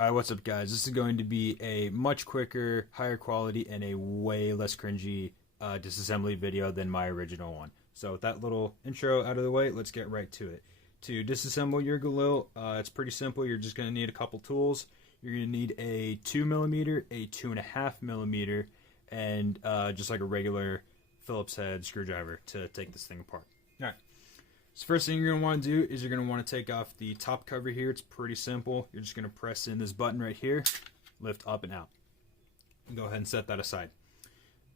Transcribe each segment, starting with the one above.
Alright, what's up guys? This is going to be a much quicker, higher quality, and a way less cringy disassembly video than my original one. So with that little intro out of the way, let's get right to it. To disassemble your Galil, it's pretty simple. You're just going to need a couple tools. You're going to need a 2mm, a 2.5mm, and just like a regular Phillips head screwdriver to take this thing apart. Alright. So first thing you're going to want to do is you're going to want to take off the top cover here. It's pretty simple. You're just going to press in this button right here, lift up and out. And go ahead and set that aside.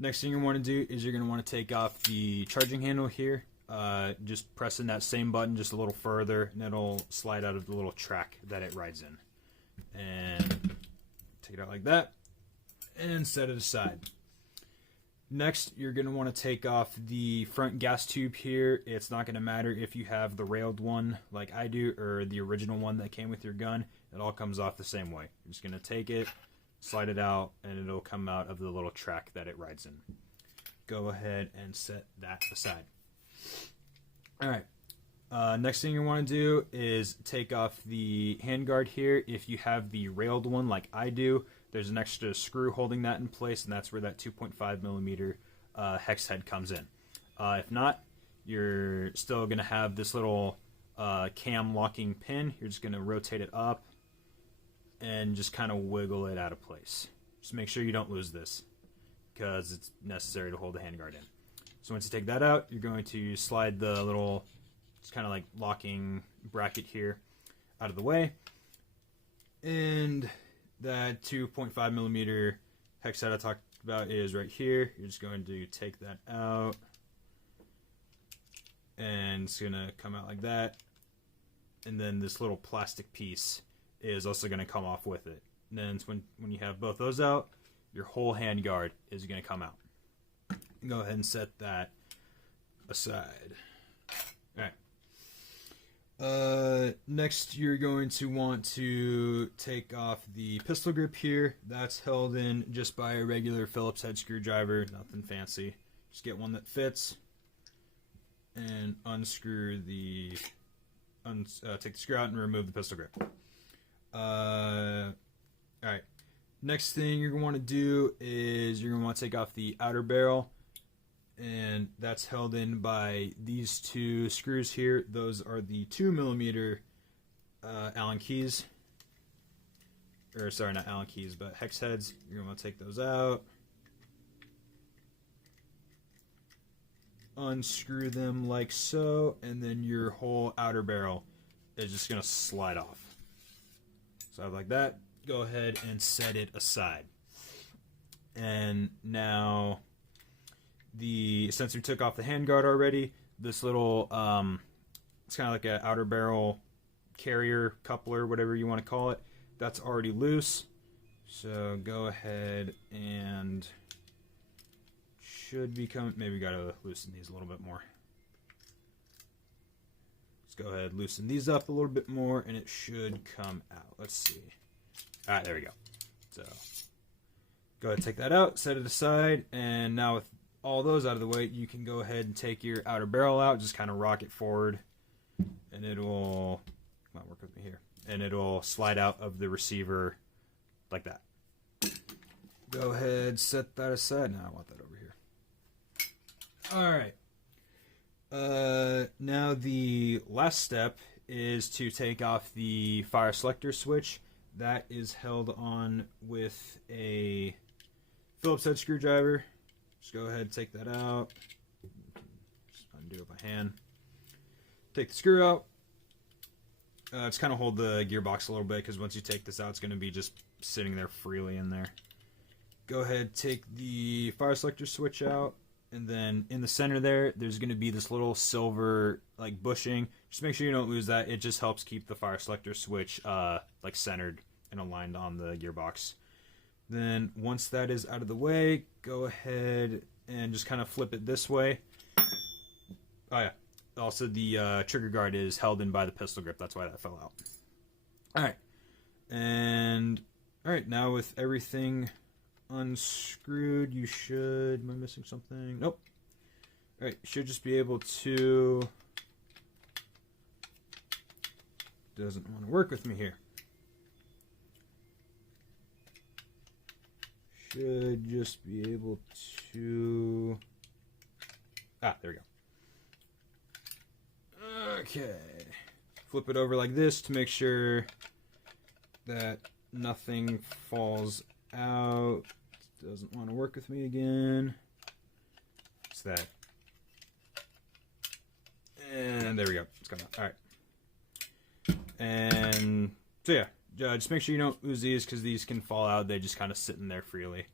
Next thing you want to do is you're going to want to take off the charging handle here. Just press in that same button just a little further, and it'll slide out of the little track that it rides in. And take it out like that, and set it aside. Next, you're going to want to take off the front gas tube here. It's not going to matter if you have the railed one like I do or the original one that came with your gun. It all comes off the same way. You're just going to take it, slide it out, and it'll come out of the little track that it rides in. Go ahead and set that aside. Alright, next thing you want to do is take off the handguard here. If you have the railed one like I do, there's an extra screw holding that in place, and that's where that 2.5mm hex head comes in. If not, you're still going to have this little cam locking pin. You're just going to rotate it up and just kind of wiggle it out of place. Just make sure you don't lose this, because it's necessary to hold the handguard in. So once you take that out, you're going to slide the little, it's kind of like locking bracket here out of the way. And that 2.5mm hex head I talked about is right here. You're just going to take that out, and it's going to come out like that. And then this little plastic piece is also going to come off with it. And then when you have both those out, your whole handguard is going to come out. Go ahead and set that aside. Alright. Next, you're going to want to take off the pistol grip here. That's held in just by a regular Phillips head screwdriver, nothing fancy. Just get one that fits, and unscrew the take the screw out and remove the pistol grip. Alright. Next thing you're going to want to do is you're going to want to take off the outer barrel, and that's held in by these two screws here. Those are the 2mm Allen keys, or sorry, not Allen keys, but hex heads. You're going to want to take those out, unscrew them like so, and then your whole outer barrel is just going to slide off. So like that. Go ahead and set it aside. And now, since we took off the handguard already, this little it's kind of like an outer barrel carrier coupler, whatever you want to call it, that's already loose. So go ahead and maybe gotta loosen these a little bit more. Let's go ahead and loosen these up a little bit more, and it should come out. Let's see. Alright, there we go. So go ahead and take that out, set it aside, and now with all those out of the way, you can go ahead and take your outer barrel out, just kind of rock it forward, and it'll, come on, work with me here, and it'll slide out of the receiver like that. Go ahead, set that aside. Now I want that over here. Alright. Now the last step is to take off the fire selector switch. That is held on with a Phillips head screwdriver. Just go ahead and take that out. Just undo it by hand. Take the screw out. Just kind of hold the gearbox a little bit, because once you take this out, it's going to be just sitting there freely in there. Go ahead, take the fire selector switch out, and then in the center there's going to be this little silver like bushing. Just make sure you don't lose that. It just helps keep the fire selector switch like centered and aligned on the gearbox. Then once that is out of the way, go ahead and just kind of flip it this way. Oh yeah. Also, the trigger guard is held in by the pistol grip. That's why that fell out. Alright. And alright, now with everything unscrewed, you should, am I missing something? Nope. Alright, you should just be able to, doesn't want to work with me here. should just be able to... there we go. Okay. Flip it over like this to make sure that nothing falls out. Doesn't want to work with me again. What's that? And there we go. It's coming out. All right. And so yeah, just make sure you don't use these because these can fall out. They just kind of sit in there freely.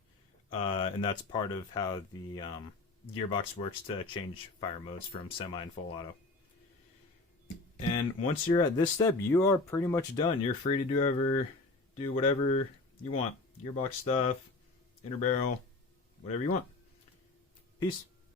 And that's part of how the gearbox works to change fire modes from semi and full auto. And once you're at this step, you are pretty much done. You're free to do whatever you want. Gearbox stuff, inner barrel, whatever you want. Peace.